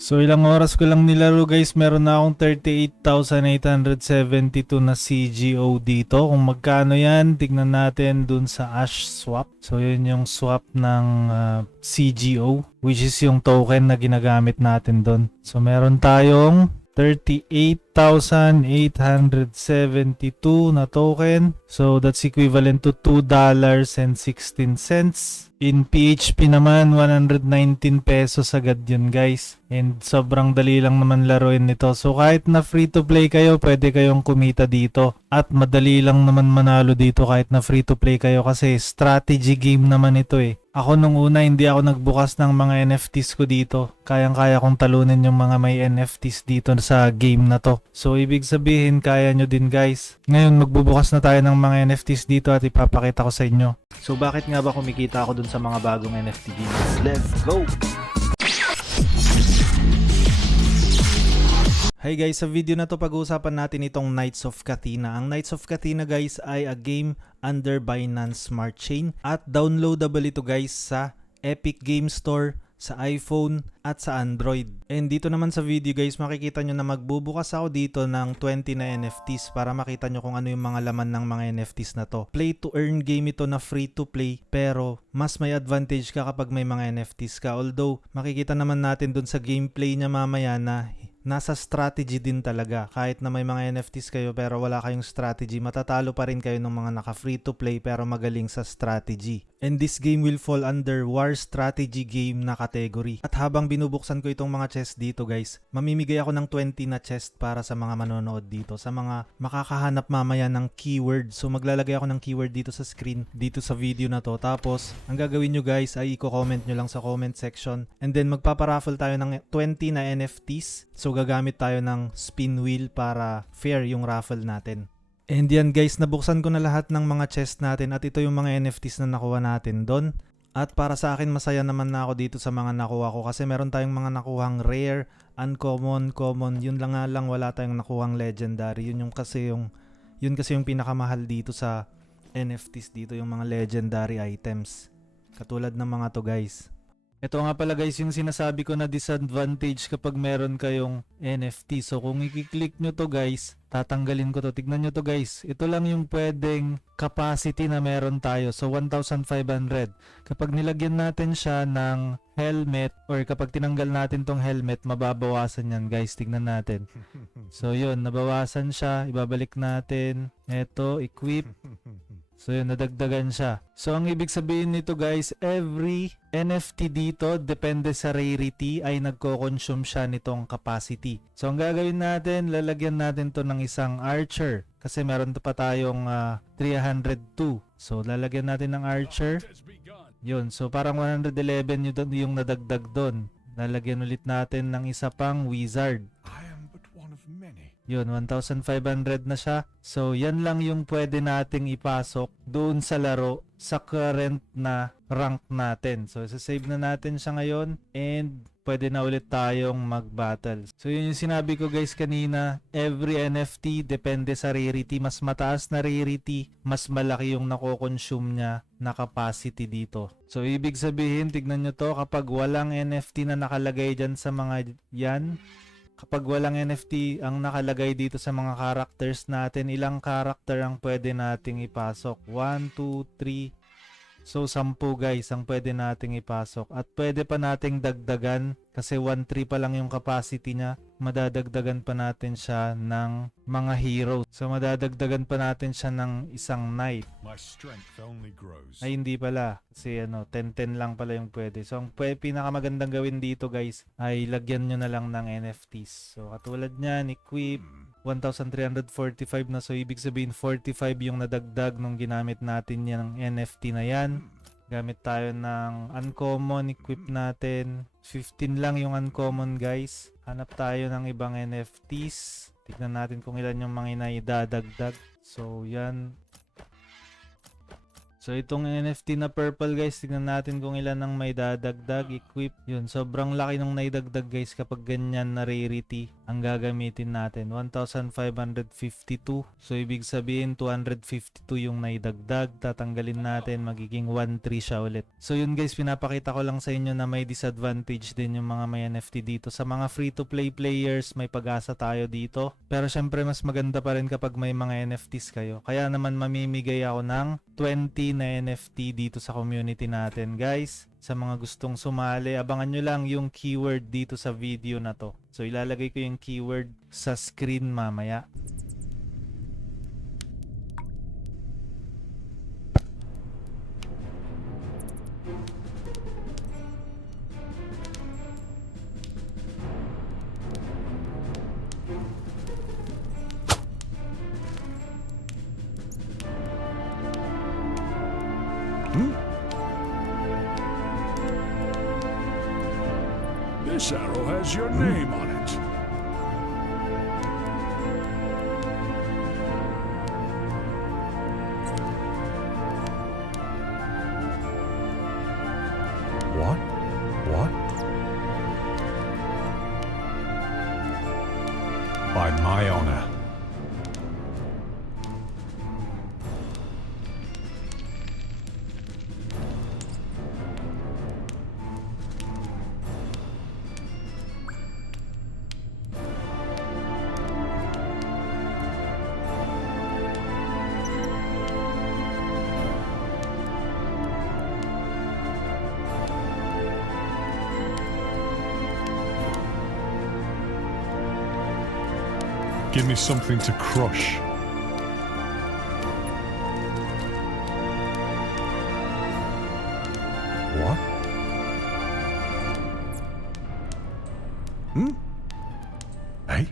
So ilang oras ko lang nilaro guys, meron na akong 38,872 na CGO dito. Kung magkano yan, tignan natin dun sa Ash Swap. So yun yung swap ng CGO, which is yung token na ginagamit natin dun. So meron tayong 38,872 na token. So that's equivalent to $2.16. In PHP naman, 119 pesos agad yun guys. And sobrang dali lang naman laruin nito. So kahit na free to play kayo, pwede kayong kumita dito. At madali lang naman manalo dito kahit na free to play kayo kasi strategy game naman ito eh. Ako nung una hindi ako nagbukas ng mga NFTs ko dito. Kayang-kaya kong talunin yung mga may NFTs dito sa game na to. So ibig sabihin kaya nyo din guys. Ngayon magbubukas na tayo ng mga NFTs dito at ipapakita ko sa inyo. So bakit nga ba kumikita ako dun sa mga bagong NFT games? Let's go! Hi guys, sa video na to pag-uusapan natin itong Knights of Cathina. Ang Knights of Cathina guys ay a game under Binance Smart Chain at downloadable ito guys sa Epic Game Store, sa iPhone at sa Android. And dito naman sa video guys, makikita nyo na magbubukas ako dito ng 20 na NFTs para makita nyo kung ano yung mga laman ng mga NFTs na to. Play to earn game ito na free to play, pero mas may advantage ka kapag may mga NFTs ka. Although makikita naman natin dun sa gameplay niya mamaya na nasa strategy din talaga. Kahit na may mga NFTs kayo pero wala kayong strategy, matatalo pa rin kayo ng mga naka free to play pero magaling sa strategy. And this game will fall under war strategy game na category. At habang binubuksan ko itong mga chest dito guys, mamimigay ako ng 20 na chest para sa mga manonood dito, sa mga makakahanap mamaya ng keyword. So maglalagay ako ng keyword dito sa screen, dito sa video na to. Tapos ang gagawin nyo guys ay i-comment nyo lang sa comment section. And then magpaparaffle tayo ng 20 na NFTs. So gagamit tayo ng spin wheel para fair yung raffle natin. And yan guys, nabuksan ko na lahat ng mga chest natin at ito yung mga NFTs na nakuha natin doon. At para sa akin masaya naman na ako dito sa mga nakuha ko kasi meron tayong mga nakuhang rare, uncommon, common. Yun lang nga lang wala tayong nakuhang legendary. Yun kasi yung pinakamahal dito sa NFTs dito, yung mga legendary items. Katulad ng mga to guys. Ito nga pala guys yung sinasabi ko na disadvantage kapag meron kayong NFT. So kung i-click nyo to guys, tatanggalin ko to. Tignan nyo to guys. Ito lang yung pwedeng capacity na meron tayo. So 1,500. Kapag nilagyan natin siya ng helmet or kapag tinanggal natin tong helmet, mababawasan yan guys. Tignan natin. So yun, nabawasan siya. Ibabalik natin. Ito, equip. So yun, nadagdagan siya. So ang ibig sabihin nito guys, every NFT dito, depende sa rarity, ay nagko-consume siya nitong capacity. So ang gagawin natin, lalagyan natin to ng isang archer. Kasi meron pa tayong 302. So lalagyan natin ng archer. Yun, so parang 111 yung nadagdag doon. Lalagyan ulit natin ng isa pang wizard. Yun, 1,500 na siya. So, yan lang yung pwede nating ipasok doon sa laro sa current na rank natin. So, sasave na natin siya ngayon and pwede na ulit tayong mag-battle. So, yun yung sinabi ko guys kanina. Every NFT depende sa rarity. Mas mataas na rarity, mas malaki yung nako-consume niya na capacity dito. So, ibig sabihin, tignan nyo to, kapag walang NFT na nakalagay dyan sa mga yan, kapag walang NFT ang nakalagay dito sa mga characters natin, ilang character ang pwede nating ipasok? 1, 2, 3. So 10 guys ang pwede nating ipasok. At pwede pa nating dagdagan kasi 1.3 pa lang yung capacity niya. Madadagdagan pa natin siya ng mga heroes. So madadagdagan pa natin siya ng isang knight. Ay hindi pala. Kasi 10-10 lang pala yung pwede. So ang pinakamagandang gawin dito guys ay lagyan nyo na lang ng NFTs. So katulad nyan, equip. 1,345 na, so ibig sabihin 45 yung nadagdag nung ginamit natin yung NFT na yan. Gamit tayo ng uncommon, equip natin. 15 lang yung uncommon guys. Hanap tayo ng ibang NFTs. Tignan natin kung ilan yung mga inaidadagdag. So yan. So itong NFT na purple guys, tignan natin kung ilan ang may dadagdag, equip. Yun, sobrang laki nung naidagdag guys kapag ganyan na rarity. ang gagamitin natin. 1,552. So, ibig sabihin, 252 yung naidagdag. Tatanggalin natin, magiging 1,3 siya ulit. So, yun guys, pinapakita ko lang sa inyo na may disadvantage din yung mga may NFT dito. Sa mga free-to-play players, may pag-asa tayo dito. Pero syempre, mas maganda pa rin kapag may mga NFTs kayo. Kaya naman mamimigay ako ng 20 na NFT dito sa community natin, guys. Sa mga gustong sumali, abangan nyo lang yung keyword dito sa video na to. So, ilalagay ko yung keyword sa screen mamaya. This arrow has your name on it. What? What? By my honor. Give me something to crush. What? Hey?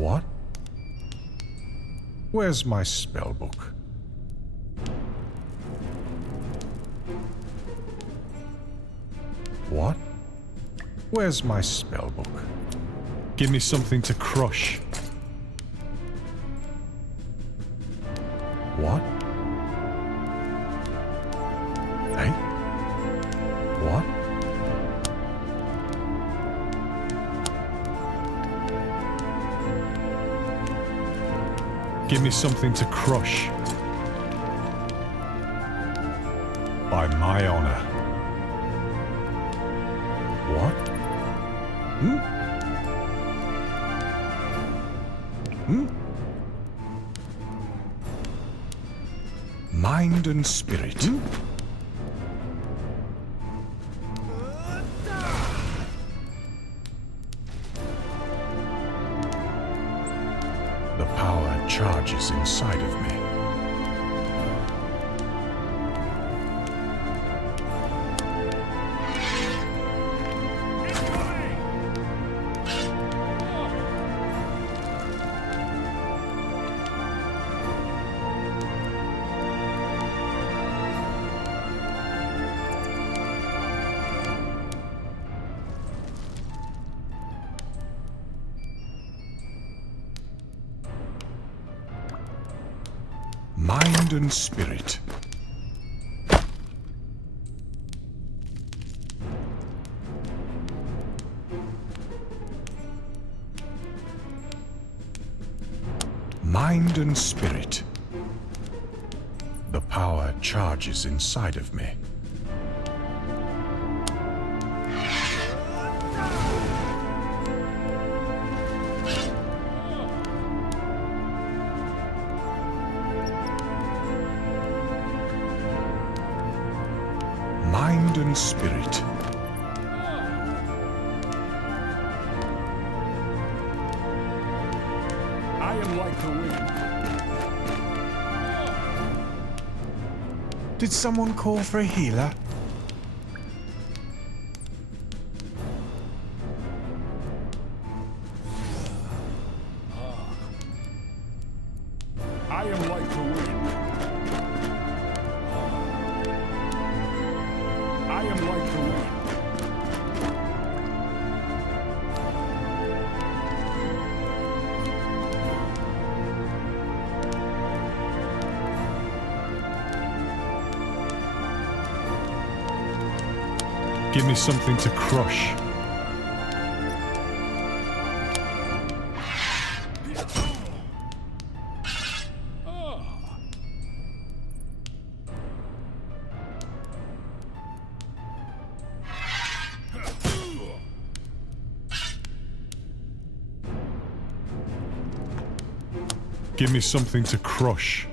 What? Where's my spell book? What? Where's my spell book? Give me something to crush. What? Hey? What? Give me something to crush. By my honor. What? Mind and spirit. The power charges inside of me. Mind and spirit. Mind and spirit. The power charges inside of me. Mind and spirit. I am like the wind. Did someone call for a healer? I am like the wind. I am like the wind. Give me something to crush. Give me something to crush.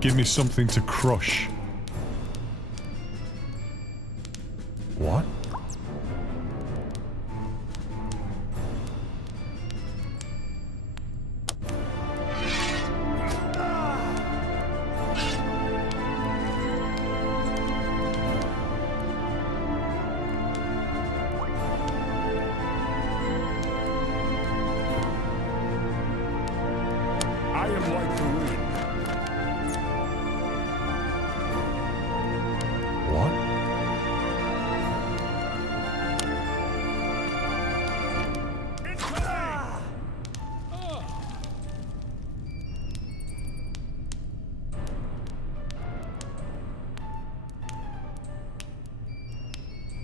Give me something to crush. What? I am like the wind. What?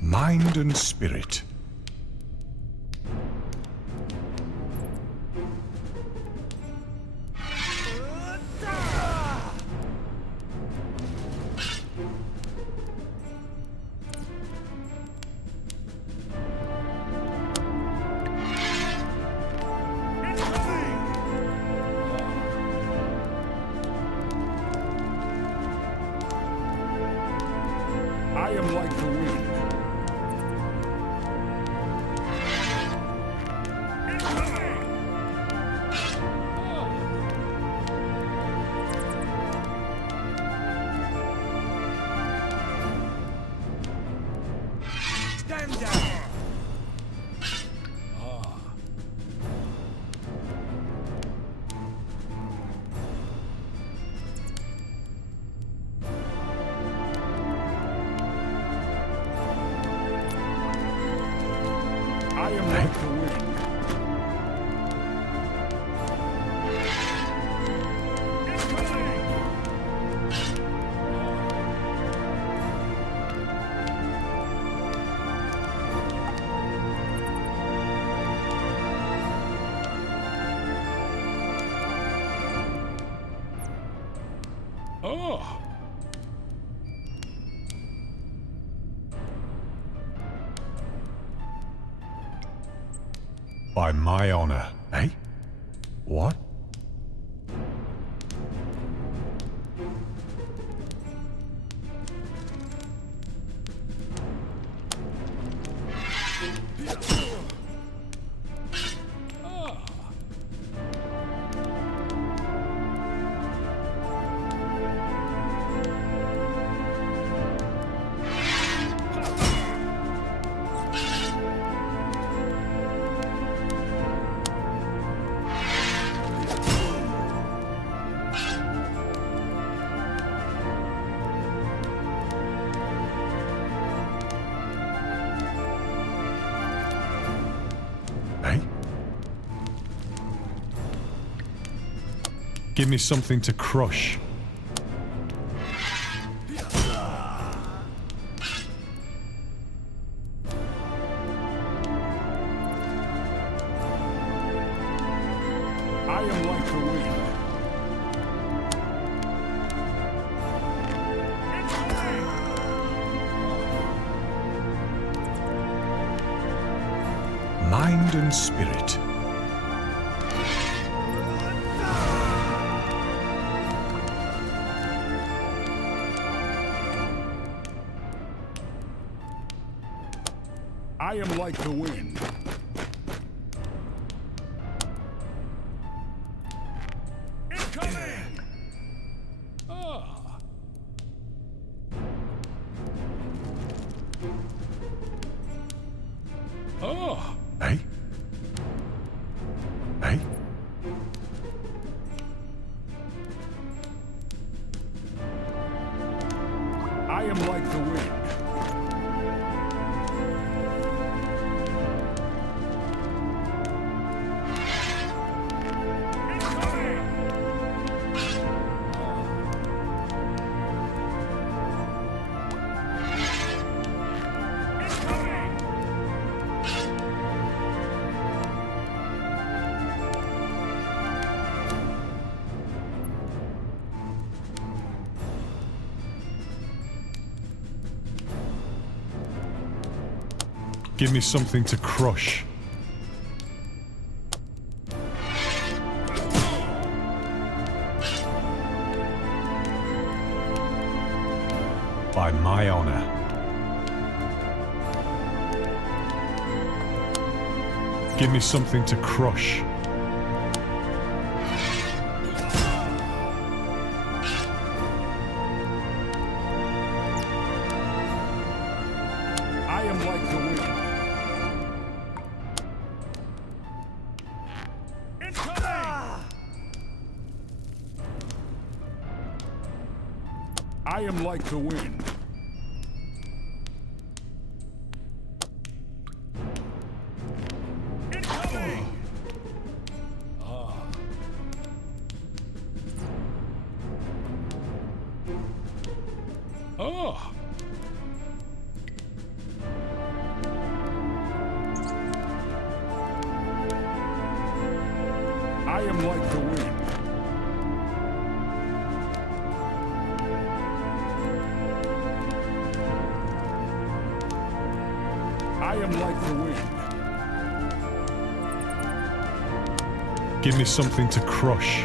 Mind and spirit. I am like the wind. Stand down. I am like the wind. Oh. By my honor, eh? What? Eh? Give me something to crush. I am like the wind. Mind and spirit. I am like the wind. Incoming! Hey? Hey? I am like the wind. Give me something to crush. By my honor. Give me something to crush. I am like the wind. I am like the wind. Oh. I am like the wind. I am like the wind. Give me something to crush.